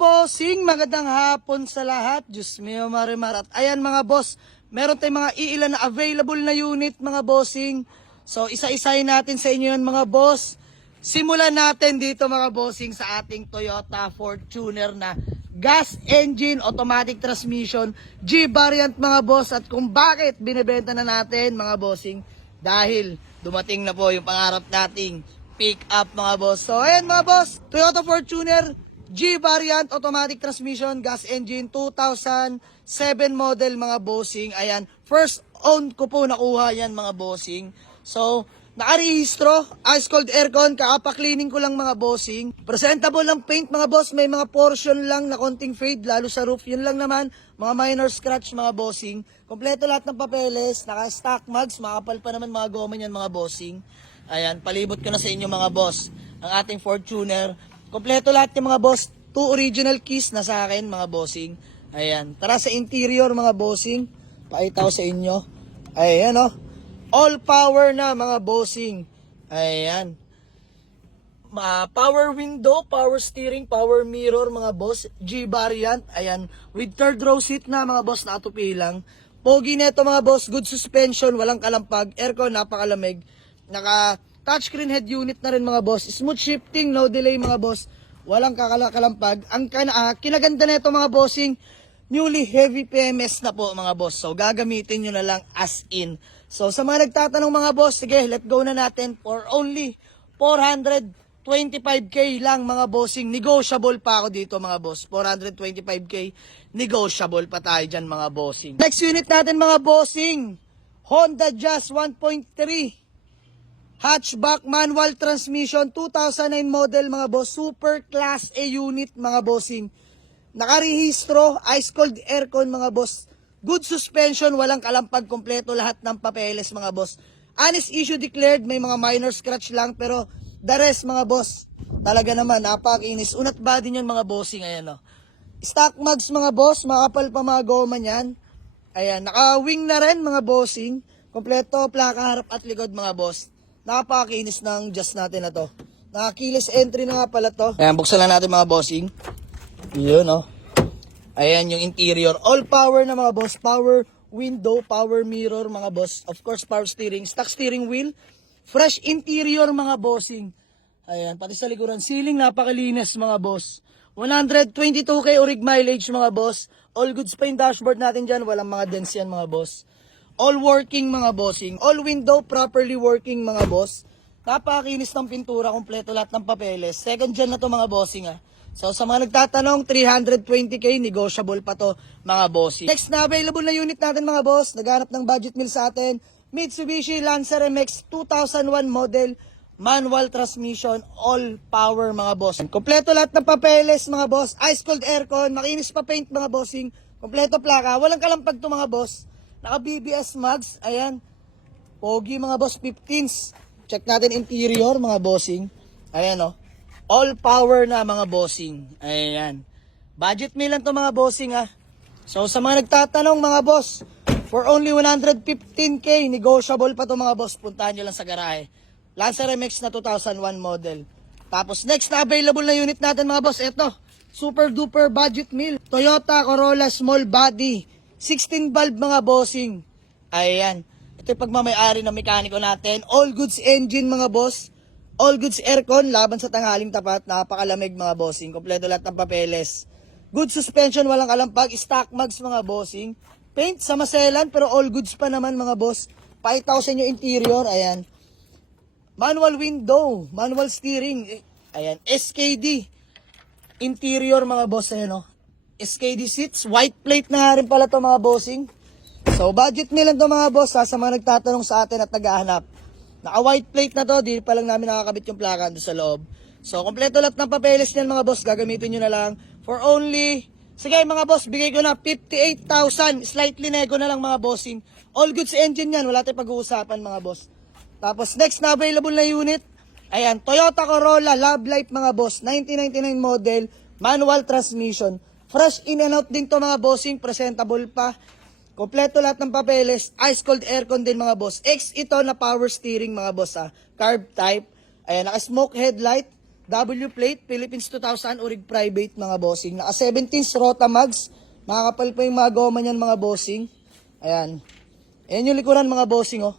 bossing, magandang hapon sa lahat. Diyos mio, marimar. At ayan mga boss, meron tayong mga iilan na available na unit mga bossing. So isa-isahin natin sa inyo yan mga boss. Simulan natin dito mga bossing sa ating Toyota Fortuner na gas engine, automatic transmission, G variant mga boss. At kung bakit binibenta na natin mga bossing, dahil dumating na po yung pangarap nating pick up mga boss. So ayan mga boss, Toyota Fortuner G variant, automatic transmission, gas engine, 2007 model mga bossing. Ayan, first own ko po nakuha yan mga bossing. So, nakarehistro, ice cold aircon, kaapa-cleaning ko lang mga bossing. Presentable lang paint mga boss, may mga portion lang na konting fade, lalo sa roof. Yun lang naman, mga minor scratch mga bossing. Kompleto lahat ng papeles, naka-stock mags, makapal pa naman mga goma yan mga bossing. Ayan, palibot ko na sa inyo mga boss, ang ating Fortuner. Kompleto lahat yung mga boss, 2 original keys na sa akin mga bossing. Ayan, tara sa interior mga bossing, pakita ko sa inyo. Ayan o, all power na mga bossing. Ayan, power window, power steering, power mirror mga boss, G variant. Ayan, with third row seat na mga boss, nakatupi lang. Pogi neto mga boss, good suspension, walang kalampag, aircon, napakalamig. Naka touchscreen head unit na rin mga boss, smooth shifting, no delay mga boss, walang kalampag. Ang kinaganda nito mga bossing, newly heavy PMS na po mga boss. So gagamitin nyo na lang as in. So sa mga nagtatanong mga boss, sige, let go na natin for only 425k lang mga bossing. Negotiable pa ako dito mga boss. 425k, negotiable pa tayo dyan mga bossing. Next unit natin mga bossing, Honda Jazz 1.3 hatchback manual transmission, 2009 model mga boss, super class A unit mga bossing. Nakarehistro, ice cold aircon mga boss, good suspension, walang kalampag, kompleto lahat ng papeles mga boss. Honest issue declared, may mga minor scratch lang, pero the rest mga boss, talaga naman napakinis. Unat body niyan mga bossing. Ayan o, stock mags mga boss, makapal pa mga goma niyan. Ayan, naka-wing na rin mga bossing, kompleto plaka harap at likod mga boss. Napakakinis ng Jazz natin na to. Nakakilis entry na nga pala to. Ayan, buksan lang natin mga bossing. Yun o. Ayan yung interior. All power na mga boss. Power window, power mirror mga boss. Of course, power steering. Stock steering wheel. Fresh interior mga bossing. Ayan, pati sa likuran. Ceiling, napakalinis mga boss. 122k orig mileage mga boss. All goods pa yung dashboard natin dyan. Walang mga dents yan mga boss. All working mga bossing. All window properly working mga boss. Napakakinis ng pintura, kompleto lahat ng papeles. Second gen na to mga bossing ah. So sa mga nagtatanong, 320k, negotiable pa to mga bossing. Next na available na unit natin mga boss, naghanap ng budget meal sa atin. Mitsubishi Lancer MX 2001 model, manual transmission, all power mga boss. Kompleto lahat ng papeles mga boss. Ice cold aircon, makinis pa paint mga bossing. Kompleto plaka, walang kalampag to mga boss. Naka BBS mags, ayan. Pogi mga boss, 15s. Check natin interior mga bossing. Ayan o. All power na mga bossing. Ayan. Budget meal lang to mga bossing ah. So sa mga nagtatanong mga boss, for only 115k, negotiable pa to mga boss. Puntahan nyo lang sa garahe. Lancer MX na 2001 model. Tapos next na available na unit natin mga boss, eto. Super duper budget meal. Toyota Corolla small body. 16 valve mga bossing. Ayan. Ito yung pagmamayari ng mekaniko natin. All goods engine mga boss. All goods aircon. Laban sa tanghaling tapat. Napakalamig mga bossing. Kompleto lahat ng papeles. Good suspension. Walang kalampag. Stock mags mga bossing. Paint sa maselan. Pero all goods pa naman mga boss. Pakita ko sa inyo interior. Ayan. Manual window. Manual steering. Ayan. SKD. Interior mga boss. Ayan o. SKD seats, white plate na rin pala to mga bossing. So budget meal lang to mga boss ha, sa mga nagtatanong sa atin at naghahanap. Naka white plate na to, di pa lang namin nakakabit yung plaka doon sa loob. So kompleto lahat ng papeles niyan mga boss, gagamitin nyo na lang for only, sige mga boss, bigay ko na 58,000, slightly nego na lang mga bossing. All goods engine yan, wala tayong pag-uusapan mga boss. Tapos next na available na unit, ayan, Toyota Corolla Love Life mga boss, 1999 model, manual transmission. Fresh in and out din to mga bossing, presentable pa. Kompleto lahat ng papeles, ice cold aircon din mga boss. X ito na power steering mga boss ah, carb type. Ayan, naka smoke headlight, W plate, Philippines 2000, Urig Private mga bossing. Naka 17 Rota Mags. Makakapal pa yung mga goma niyan mga bossing. Ayan. Ayan yung likuran mga bossing oh.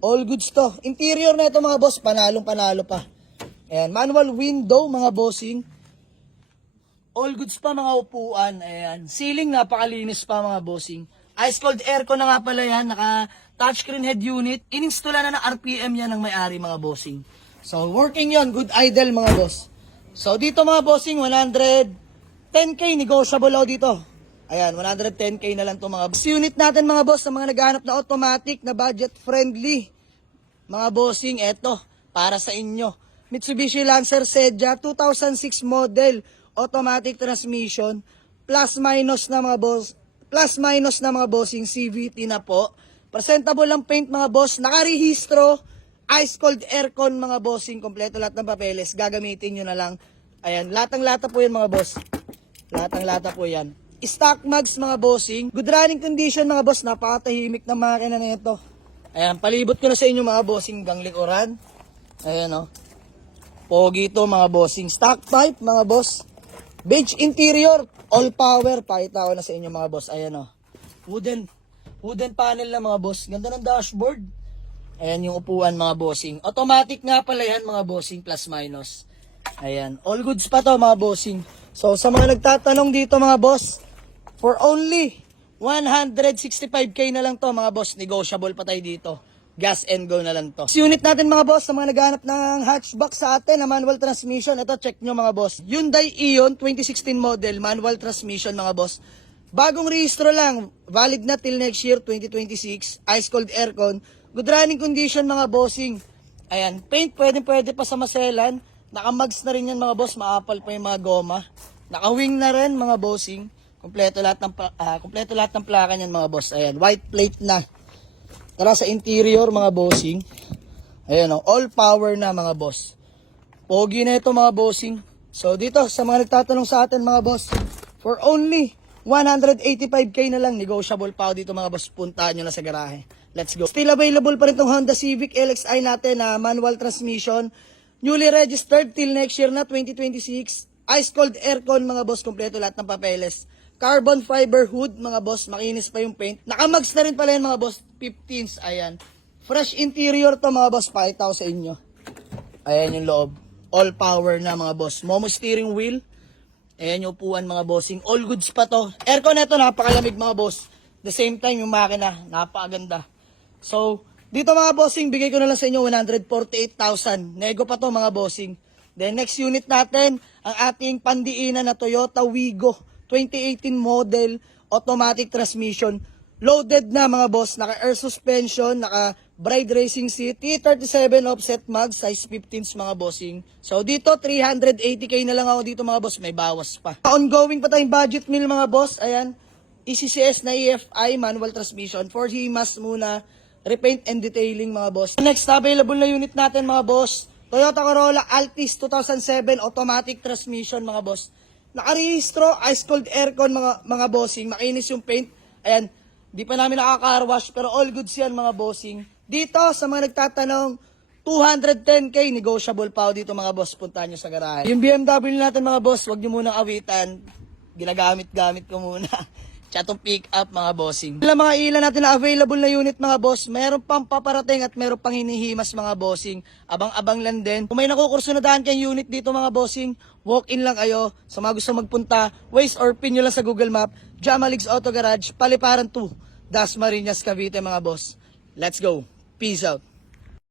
All goods to. Interior na ito mga boss, panalong panalo pa. Ayan, manual window mga bossing. All goods pa mga upuan. Ayan, ceiling napakalinis pa mga bossing. Ice cold aircon na nga pala yan, naka touchscreen head unit. Ininstalla na ng RPM yan ng may-ari mga bossing. So working yon, good idle mga boss. So dito mga bossing, 110k negotiable ako dito. Ayan, 110k na lang to mga boss. Unit natin mga boss, sa mga naghahanap na automatic, na budget friendly. Mga bossing, eto, para sa inyo. Mitsubishi Lancer Sedia, 2006 model, automatic transmission, plus minus na mga boss, bossing, CVT na po. Presentable ang paint mga boss, nakarehistro, ice cold aircon mga bossing, kompleto lahat ng papeles, gagamitin nyo na lang. Ayan, latang-lata po yan mga boss. Latang-lata po yan. Stock mags mga bossing. Good running condition mga boss. Napakatahimik na makina na ito. Ayan, palibot ko na sa inyo mga bossing gang likuran. Ayan o. Pogi ito mga bossing. Stock pipe mga boss. Bench interior. All power. Pakita ko na sa inyo mga boss. Ayan o. Wooden panel na mga boss. Ganda ng dashboard. Ayan yung upuan mga bossing. Automatic nga pala yan mga bossing, plus minus. Ayan. All goods pa to mga bossing. So sa mga nagtatanong dito mga boss, for only 165k na lang to mga boss. Negotiable pa tayo dito. Gas and go na lang to. Unit natin mga boss, sa mga naghahanap ng hatchback sa atin na manual transmission. Ito, check nyo mga boss. Hyundai Ion 2016 model, manual transmission mga boss. Bagong rehistro lang. Valid na till next year, 2026. Ice cold aircon. Good running condition mga bossing. Ayan, paint pwede pa sa maselan. Nakamags na rin yan mga boss, maapal pa yung mga goma. Nakawing na rin mga bossing. Kompleto lahat ng plaka niyan mga boss. Ayan, white plate na. Tara sa interior mga bossing. Ayan o, all power na mga boss. Pogi na ito mga bossing. So dito sa mga nagtatanong sa atin mga boss, for only 185k na lang, negotiable pa dito mga boss. Puntahan nyo na sa garahe. Let's go. Still available pa rin itong Honda Civic LXI natin na manual transmission. Newly registered till next year na 2026. Ice cold aircon mga boss, kompleto lahat ng papeles. Carbon fiber hood mga boss, makinis pa yung paint. Nakamags na rin pala yan mga boss, 15s, ayan. Fresh interior to mga boss, pakita ko sa inyo. Ayan yung loob. All power na mga boss. Momo steering wheel. Ayan yung upuan mga bossing. All goods pa to. Aircon na ito, napakalamig mga boss. The same time yung makina, napakaganda. So, dito mga bossing, bigay ko na lang sa inyo 148,000. Nego pa to mga bossing. Then next unit natin, ang ating pandiinan na Toyota Wigo 2018 model, automatic transmission. Loaded na mga boss, naka air suspension, naka Bride Racing seat, T37 offset mag, size 15s mga bossing. So dito 380k na lang ako dito mga boss, may bawas pa. Ongoing pa tayong budget meal mga boss, ayan. ECCS na EFI manual transmission, 4 HIMAS muna, repaint and detailing mga boss. Next available na unit natin mga boss, Toyota Corolla Altis 2007 automatic transmission mga boss. Nakarehistro, ice cold aircon mga bossing, makinis yung paint. Ayan, di pa namin nakaka-car wash pero all goods yan mga bossing. Dito sa mga nagtatanong, 210k negotiable pa dito mga boss, puntahan nyo sa garahe. Yung BMW natin mga boss, wag nyo munang awitan. Ginagamit-gamit ko muna. Chatong pick up mga bossing. Ilang mga ilan natin na available na unit mga boss, meron pang paparating at meron pang hinihimas mga bossing. Abang-abang lang din. Kung may nakukurso na daan kayong unit dito mga bossing, walk-in lang kayo. Sa mga gusto magpunta, Waze or pin nyo lang sa Google Map, Jamaligs Auto Garage, Paliparan 2, Dasmariñas, Cavite mga boss. Let's go. Peace out.